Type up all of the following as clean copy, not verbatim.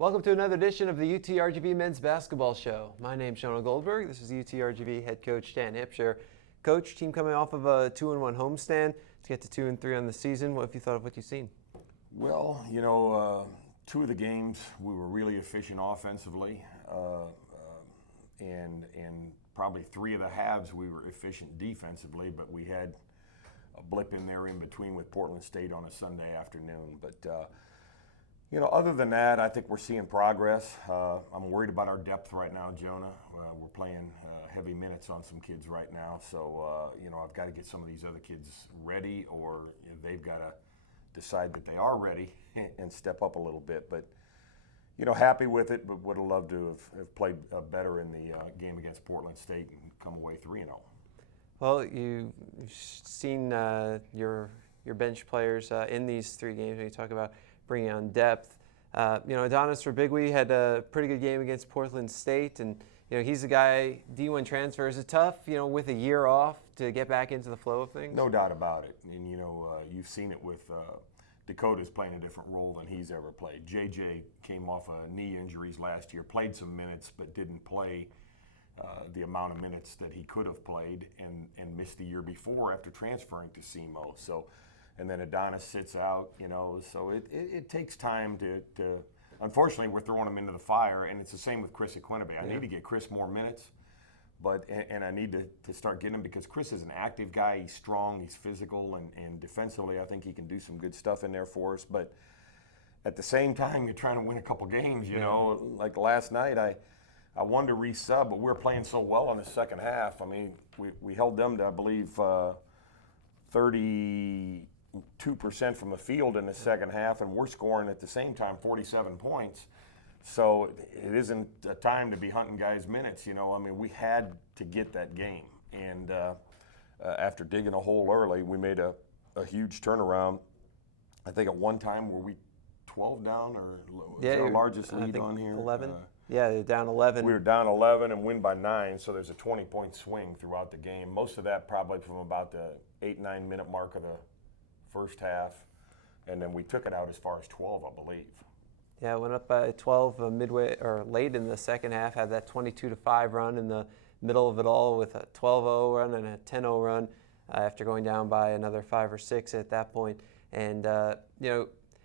Welcome to another edition of the UTRGV Men's Basketball Show. My name's Jonah Goldberg. This is UTRGV head coach Dan Hipsher. Coach, team coming off of a 2-1 homestand to get to 2-3 on the season. What have you thought of what you've seen? Well, two of the games we were really efficient offensively, and probably three of the halves we were efficient defensively, but we had a blip in there in between with Portland State on a Sunday afternoon. But other than that, I think we're seeing progress. I'm worried about our depth right now, Jonah. We're playing heavy minutes on some kids right now, so I've got to get some of these other kids ready, or they've got to decide that they are ready and step up a little bit. But happy with it, but would have loved to have played better in the game against Portland State and come away 3-0. Well, you've seen your bench players in these three games when you talk about bringing on depth. Adonis Rabigui had a pretty good game against Portland State, and he's a guy, D1 transfer. Is it tough, with a year off to get back into the flow of things? No doubt about it. And you've seen it with Dakota's playing a different role than he's ever played. JJ came off of knee injuries last year, played some minutes, but didn't play the amount of minutes that he could have played, and missed the year before after transferring to SEMO. And then Adonis sits out, so it takes time to unfortunately, we're throwing him into the fire, and it's the same with Chris Equinebe. I need to get Chris more minutes, and I need to start getting him, because Chris is an active guy. He's strong, he's physical, and defensively I think he can do some good stuff in there for us. But at the same time, you're trying to win a couple games, Like last night, I wanted to re-sub, but we were playing so well in the second half. I mean, we held them to, I believe, 32% from the field in the second half, and we're scoring at the same time 47 points. So it isn't a time to be hunting guys' minutes, we had to get that game. And after digging a hole early, we made a huge turnaround. I think at one time, were we 12 down, or was our largest lead on here? 11. They're down 11. We were down 11 and win by 9, so there's a 20-point swing throughout the game. Most of that probably from about the 8-9 minute mark of the first half, and then we took it out as far as 12, I believe. Yeah, went up by 12 midway or late in the second half, had that 22-5 run in the middle of it all with a 12-0 run and a 10-0 run after going down by another 5 or 6 at that point. And,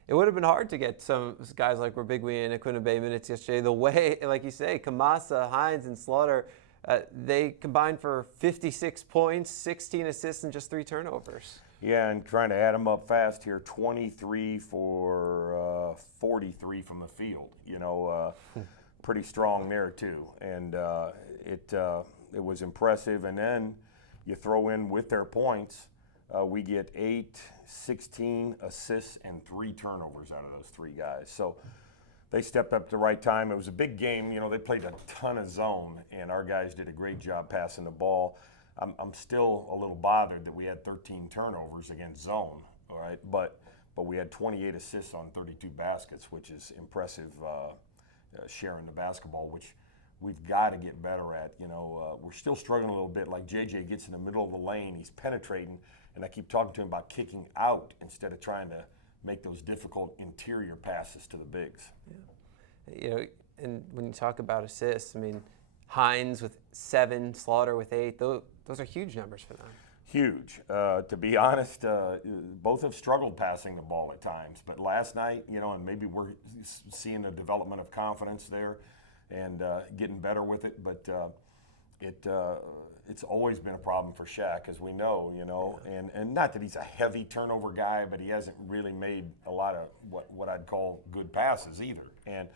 it would have been hard to get some guys like Rabigui and Equinebe minutes yesterday. The way, like you say, Kamasa, Hines, and Slaughter, they combined for 56 points, 16 assists, and just 3 turnovers. Yeah, and trying to add them up fast here, 23 for 43 from the field. Pretty strong there too, and it was impressive. And then you throw in with their points, we get 8, 16 assists and 3 turnovers out of those 3 guys. So they stepped up at the right time. It was a big game. They played a ton of zone, and our guys did a great job passing the ball. I'm still a little bothered that we had 13 turnovers against zone, all right? But we had 28 assists on 32 baskets, which is impressive, sharing the basketball, which we've got to get better at. We're still struggling a little bit. Like JJ gets in the middle of the lane, he's penetrating, and I keep talking to him about kicking out instead of trying to make those difficult interior passes to the bigs. Yeah. And when you talk about assists, Hines with 7, Slaughter with 8, those are huge numbers for them. Huge. To be honest, both have struggled passing the ball at times. But last night, and maybe we're seeing a development of confidence there and getting better with it. But it's always been a problem for Shaq, as we know, and not that he's a heavy turnover guy, but he hasn't really made a lot of what I'd call good passes either. And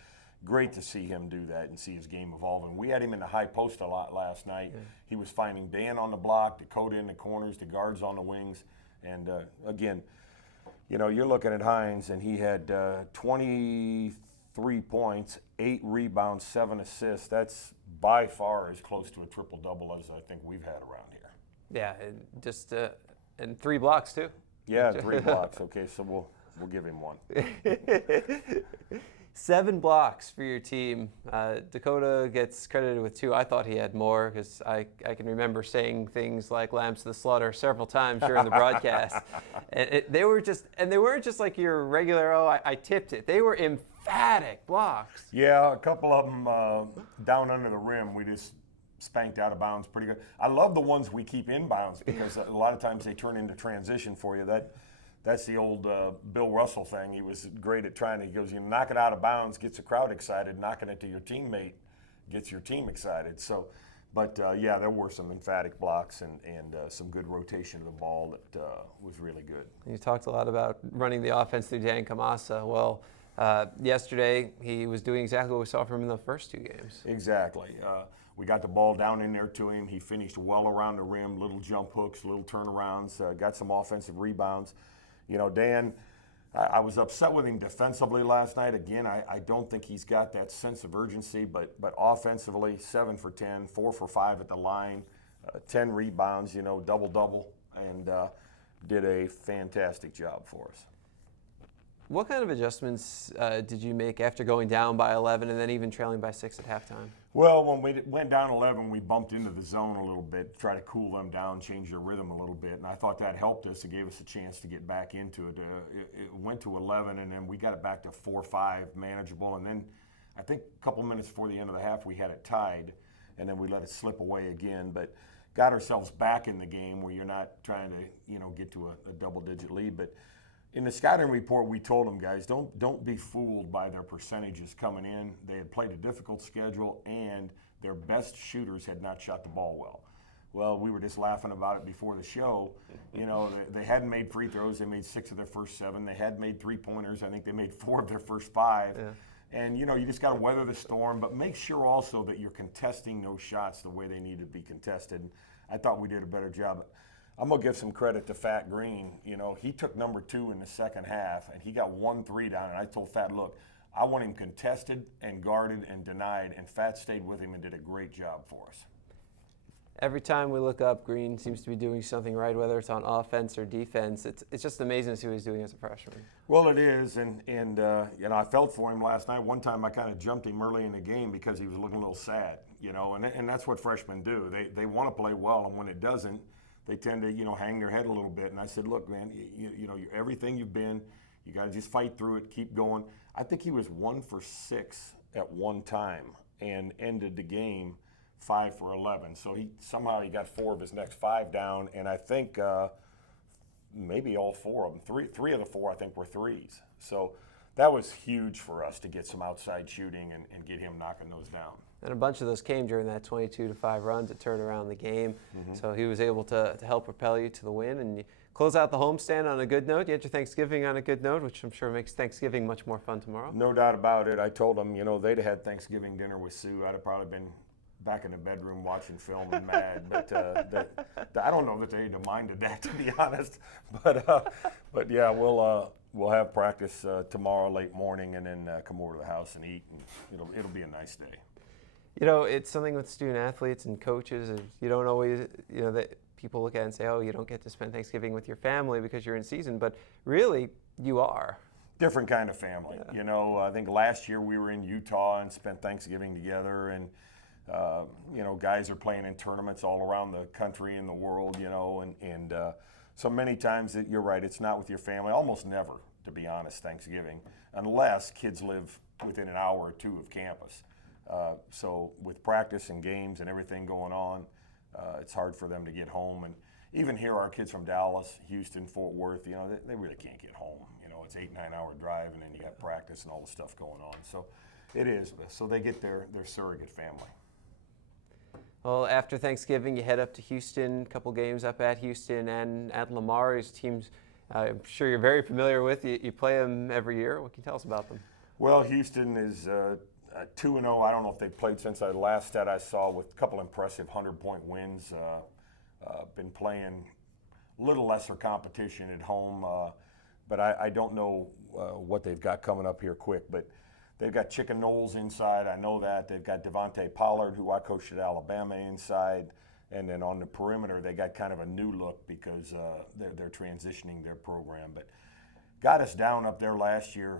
great to see him do that and see his game evolving. We had him in the high post a lot last night. Yeah. He was finding Dan on the block, Dakota in the corners, the guards on the wings. And again, you're looking at Hines, and he had 23 points, 8 rebounds, 7 assists. That's by far as close to a triple-double as I think we've had around here. Yeah, and 3 blocks too. Yeah, 3 blocks. Okay, so we'll give him 1. 7 blocks for your team. Dakota gets credited with 2. I thought he had more, because I can remember saying things like "lambs to the slaughter" several times during the broadcast. And they weren't just like your regular, I tipped it. They were emphatic emphatic blocks. Yeah, a couple of them down under the rim, we just spanked out of bounds pretty good. I love the ones we keep in bounds because a lot of times they turn into transition for you. That's the old Bill Russell thing. He was great at trying to, he goes, you knock it out of bounds, gets the crowd excited, knocking it to your teammate gets your team excited. So, but yeah, there were some emphatic blocks and some good rotation of the ball that was really good. You talked a lot about running the offense through Dan Kamasa. Well, yesterday he was doing exactly what we saw from him in the first 2 games. Exactly. We got the ball down in there to him. He finished well around the rim, little jump hooks, little turnarounds, got some offensive rebounds. You know, Dan, I was upset with him defensively last night. Again, I don't think he's got that sense of urgency, but offensively, 7 for 10, 4 for 5 at the line, 10 rebounds, you know, double-double, and did a fantastic job for us. What kind of adjustments did you make after going down by 11 and then even trailing by 6 at halftime? Well, when we went down 11, we bumped into the zone a little bit, try to cool them down, change their rhythm a little bit, and I thought that helped us. It gave us a chance to get back into it. It went to 11, and then we got it back to 4-5, manageable, and then I think a couple minutes before the end of the half, we had it tied, and then we let it slip away again, but got ourselves back in the game where you're not trying to, you know, get to a double-digit lead. But in the scouting report, we told them, guys, don't be fooled by their percentages coming in. They had played a difficult schedule, and their best shooters had not shot the ball well. Well, we were just laughing about it before the show. You know, they hadn't made free throws. They made 6 of their first 7. They had made 3-pointers. I think they made 4 of their first 5. Yeah. And, you know, you just got to weather the storm, but make sure also that you're contesting those shots the way they need to be contested. And I thought we did a better job. I'm going to give some credit to Fat Green. You know, he took number 2 in the second half, and he got 1 3 down. And I told Fat, look, I want him contested and guarded and denied, and Fat stayed with him and did a great job for us. Every time we look up, Green seems to be doing something right, whether it's on offense or defense. It's just amazing to see what he's doing as a freshman. Well, it is, and you know, I felt for him last night. One time I kind of jumped him early in the game because he was looking a little sad, you know, and that's what freshmen do. They want to play well, and when it doesn't, they tend to, you know, hang their head a little bit. And I said, look, man, you know, everything you've been, you got to just fight through it, keep going. I think he was 1 for 6 at one time and ended the game 5 for 11. So he got 4 of his next 5 down, and I think maybe all 4 of them, three of the 4 I think were threes. So that was huge for us to get some outside shooting and get him knocking those down. And a bunch of those came during that 22-5 run to turn around the game. So he was able to help propel you to the win. And you close out the homestand on a good note. You had your Thanksgiving on a good note, which I'm sure makes Thanksgiving much more fun tomorrow. No doubt about it. I told them, you know, they'd have had Thanksgiving dinner with Sue. I'd have probably been back in the bedroom watching film and mad. But I don't know that they'd have minded that, to be honest. But yeah, we'll have practice tomorrow late morning, and then come over to the house and eat. And it'll be a nice day. You know, it's something with student athletes and coaches. You don't always, you know, that people look at it and say, oh, you don't get to spend Thanksgiving with your family because you're in season. But really, you are. Different kind of family. Yeah. You know, I think last year we were in Utah and spent Thanksgiving together. And, you know, guys are playing in tournaments all around the country and the world, you know. And so many times, you're right, it's not with your family. Almost never, to be honest, Thanksgiving, unless kids live within an hour or 2 of campus. So with practice and games and everything going on, it's hard for them to get home. And even here, our kids from Dallas, Houston, Fort Worth, you know, they really can't get home. You know, it's 8-9 hour drive, and then you got practice and all the stuff going on. So it is. So they get their surrogate family. Well, after Thanksgiving, you head up to Houston, a couple games up at Houston and at Lamar. These teams I'm sure you're very familiar with. You play them every year. What can you tell us about them? Well, Houston is 2-0. I don't know if they've played since the last stat I saw, with a couple impressive 100-point wins. Been playing a little lesser competition at home, but I don't know what they've got coming up here quick. But they've got Chicken Knowles inside. I know that. They've got Devontae Pollard, who I coached at Alabama, inside. And then on the perimeter, they got kind of a new look because they're transitioning their program. But got us down up there last year.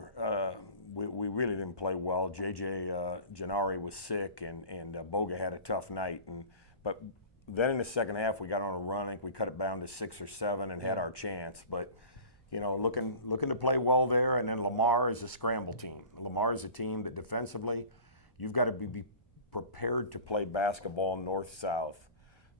We really didn't play well. J.J. Gennari was sick, and Boga had a tough night. But then in the second half, we got on a run. I think we cut it down to 6 or 7 and had our chance. But, you know, looking to play well there. And then Lamar is a scramble team. Lamar is a team that defensively, you've got to be prepared to play basketball north-south,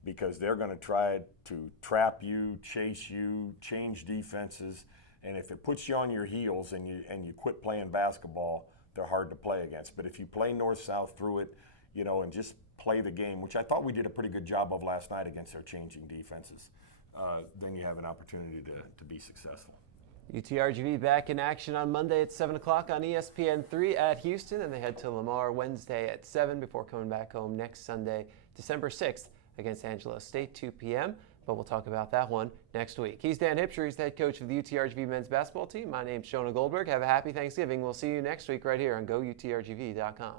because they're going to try to trap you, chase you, change defenses, and if it puts you on your heels and you quit playing basketball, they're hard to play against. But if you play north-south through it, you know, and just play the game, which I thought we did a pretty good job of last night against their changing defenses, then you have an opportunity to be successful. UTRGV back in action on Monday at 7 o'clock on ESPN3 at Houston, and they head to Lamar Wednesday at 7 before coming back home next Sunday, December 6th, against Angelo State, 2 p.m. But we'll talk about that one next week. He's Dan Hipsher. He's the head coach of the UTRGV men's basketball team. My name's Jonah Goldberg. Have a happy Thanksgiving. We'll see you next week right here on GoUTRGV.com.